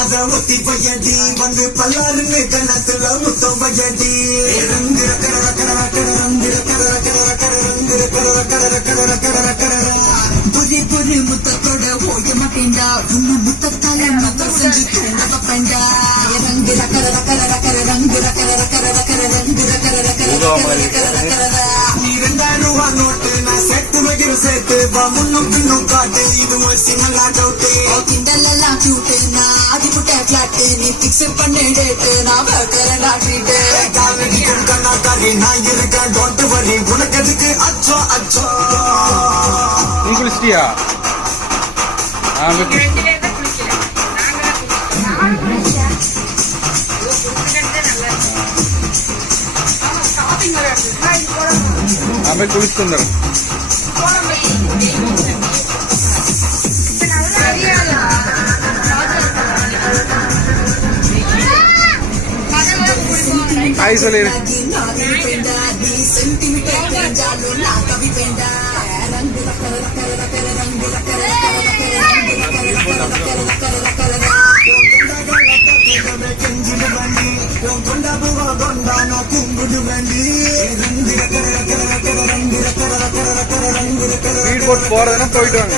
அத ஒத்தி பையடி வந்து பல்லாருன்னு கணத்துல முத்தம் பையடி ரங்கிர கர கர கர ரங்கிர கர கர கர ரங்கிர கர கர கர கர கர புதி புதி முத்தத்தோட ஓய மாட்டேண்டா உன்னு முத்தத்தால முத்த செஞ்சு தூங்க பப்பண்டா ரங்கிர கர கர கர ரங்கிர கர கர கர ரங்கிர கர கர கர கர நீ 2000 ரூபாய் நோட்டு நான் செட்டு வைக்கிற செட்டு முன்னும் பின்னும் காட்டு இது ஒரு சின்ன டவுட்டு கிண்டலெல்லாம் கியூட்டு நான் அதிபுட்ட பிளாட்டு நீ பிக்ஸ் பண்ண டேட்டு நான் வைக்கிறேன் ட்ரீட்டு காலடி கண்ணா காரி நான் இருக்கேன் டோன்ட் வரி உனக்கு எதுக்கு அச்சோ அச்சோ நீ குளிச்சிட்டியா? ஆமே குளிச்சுட்டு வந்துடும். ஹாய் சொல்லிரு. ஸ்பீட் போட் போறதுன்னா போயிட்டு வாங்க.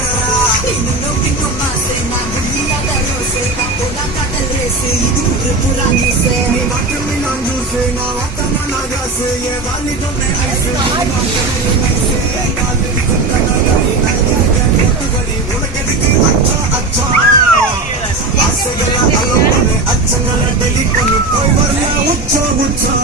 அச்சங்களை டெலிட் பண்ணி போய் வரல உச்சோ உச்சோ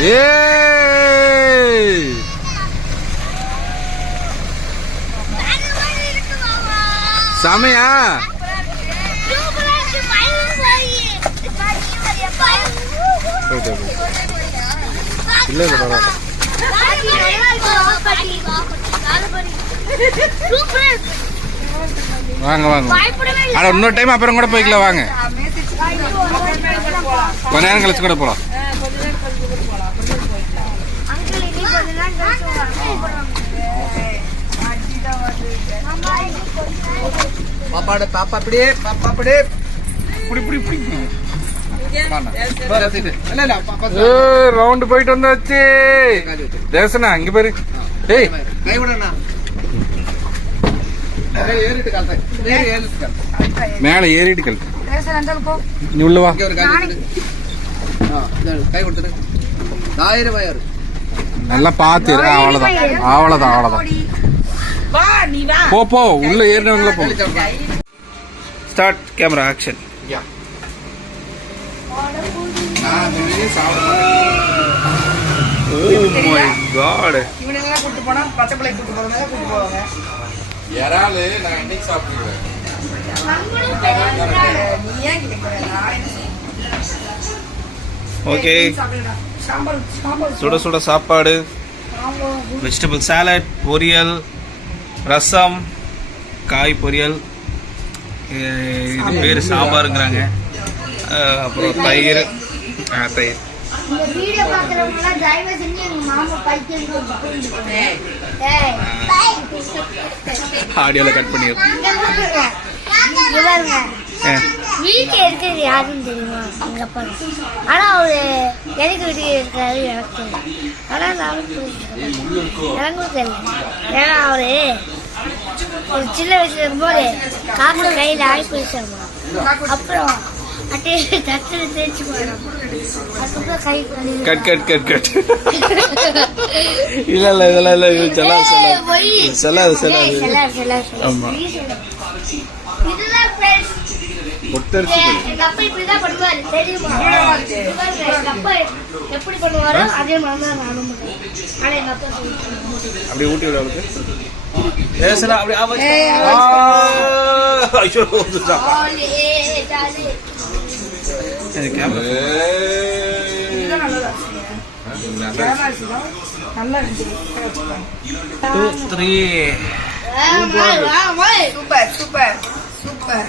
ஏய் செமையா? போயிட்டு இல்லை இல்லை வாங்க வாங்க. ஆனால் இன்னொரு டைம் அப்புறம் கூட போய்க்கலாம் வாங்க. கொஞ்ச நேரம் கழிச்சு கூட போகலாம். பாப்பாடு பாப்பா அப்படியே பாப்பா அப்படியே ரவுண்ட் போயிட்டு வந்தாச்சு. தேவசனா இங்க பாரு. ஏய் கை விடண்ணா. ஏறிட்டு கால் மேல ஏறிட்டு கல். நீ உள்ள வா. கை கொடுத்துரு. ஆயிரம் வயறு நல்லா பாத்து. அவ்வளவுதான் அவ்வளவுதான் அவ்வளவுதான். போ போ உள்ள ஏறினவங்கள போ. Start camera action. Oh my god. இவனுங்கெல்லாம் கூட்டு போனா பச்சை பிள்ளை கூட்டு போறவங்க கூட்டு போவாங்க. இறாலு நான் இன்னைக்கு சாப்பிடுவேன். நீ ஏன் கேக்குறா? ஓகே. சுட சுட சாப்பாடு, வெஜிடபிள் சாலட், பொரியல், ரசம், காய் பொரியல், இது பேர் சாம்பாருங்கிறாங்க. அப்புறம் தயிர். தயிர் இந்த வீடியோ பார்க்கறவங்க எல்லாம் தயவு செஞ்சு எங்க மாமா பைத்தியம் ஆடியோல கட் பண்ணிடுறேன். வீட்டுல இருக்கிறது யாருன்னு தெரியுமா? எங்க அப்பா. ஆனா அவரு எனக்கு வீட்டுக்கு இருக்காரு எனக்கு தெரியும். ஆனா நானும் எனக்கும் தெரியல. ஏன்னா அவரு ஒரு சின்ன வயசுல இருக்கும்போது காக்கா கையில ஆகி போயிடுச்சாமா. அப்புறம் அட்டையை தட்டு தேய்ச்சி போயிடும். அதுக்கப்புறம் கை கட் கட் கட் கட். இல்ல இல்ல இதெல்லாம் இல்ல. செல்லாது செல்லாது செல்லாது. ஆமா இதுதான் ஃப்ரெண்ட்ஸ். ஒட்டரிசி எங்க அப்பா இப்படிதான் பண்ணுவாரு தெரியுமா? எங்க அப்பா எப்படி பண்ணுவாரோ அதே மாதிரி தான் நானும் பண்ணுவேன். ஆனா எங்க அப்பா அப்படியே ஊட்டி விட அவளுக்கு. Super super super.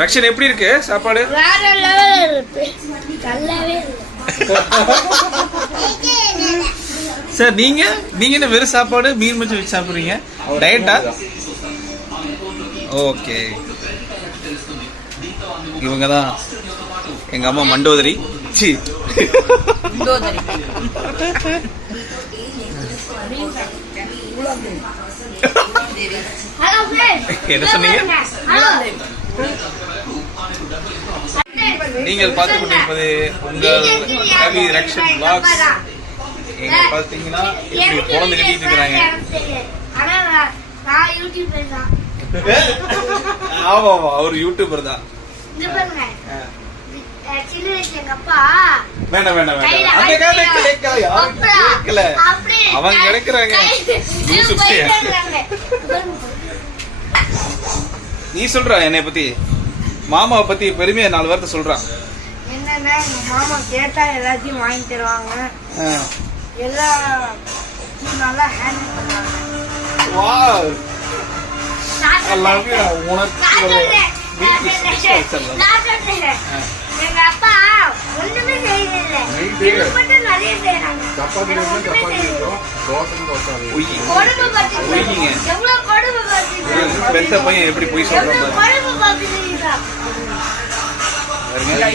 ரக்ஷன் எப்படி இருக்கு சாப்பாடு? வேற லெவல் இருக்கு. நல்லாவே இருக்கு. சார் நீங்க என்ன வெறும் சாப்பாடு மீன் மட்டும் வச்சு சாப்பிடுறீங்க? டயட்டா? ஓகே. இவங்க தான் எங்க அம்மா மண்டோதரி. C hello friends. என்ன சொன்னீங்க? ஹலோ. நீங்கள் பார்த்து கொண்டிருப்பது உங்கள் கவி ரக்ஷன் vlogs. எங்க பாத்தீங்கன்னா இப்படி குழந்தை கட்டிட்டு இருக்கிறாங்க. ஆனா நான் யூடியூபர் தான். ஆமா ஆமா அவர் யூடியூபர் தான். இங்க பாருங்க. சின்ன வயசுல எங்க அப்பா வேண்டாம் வேண்டாம் வேண்டாம். அந்த கால கேட்கல அவங்க கிடைக்கிறாங்க. நீ சொல்ற என்னை பத்தி மாமாவை பத்தி பெருமையா 4 வார்த்தை சொல்றான். என்னன்னா எங்க மாமா கேட்டா எல்லாத்தையும் வாங்கி தருவாங்க. எல்லா நல்லா ஹேண்டில் பண்ணுவாங்க. Wow I love you. உனக்கு எங்க அப்பா ஒண்ணுமே செய்யல. மட்டும் நிறைய செய்யறாங்க. கொடுமை பாத்தீங்க எவ்வளவு கொடுமை பாத்தீங்க. பெத்த பையன் எப்படி போய் சொல்றான் கொடுமை பாத்தீங்களா? அண்ணா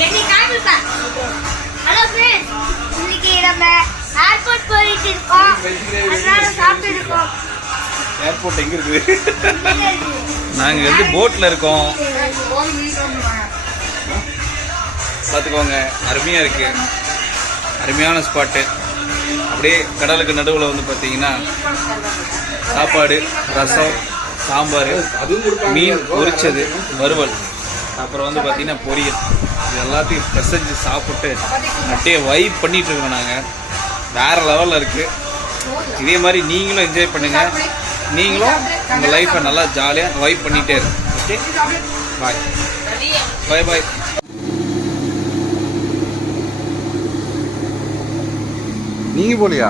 என்னை காமிப்பா. ஹலோ ஃப்ரெண்ட்ஸ், இன்னைக்கு நம்ம ஏர்போர்ட் போயிட்டு இருக்கோம். அதனால சாப்பிட்டு இருக்கோம். ஏர்போர்ட் எங்க இருக்கு? நாங்க வந்து போட்ல இருக்கோம். பாத்துக்கோங்க அருமையா இருக்கு. அருமையான ஸ்பாட்டு. அப்படியே கடலுக்கு நடுவில் வந்து பார்த்தீங்கன்னா சாப்பாடு, ரசம், சாம்பார், மீன் பொரிச்சது, வறுவல் அப்புறம் வந்து பார்த்தீங்கன்னா பொரியல். இது எல்லாத்தையும் பிசைஞ்சு சாப்பிட்டு அப்படியே வைப் பண்ணிட்டு இருக்கோம் நாங்கள். வேற லெவலில் இருக்குது. இதே மாதிரி நீங்களும் என்ஜாய் பண்ணுங்கள். நீங்களும் உங்கள் லைஃப்பை நல்லா ஜாலியாக வைப் பண்ணிகிட்டே இருக்கு. ஓகே, பாய் பாய் பாய். நீங்க போலியா?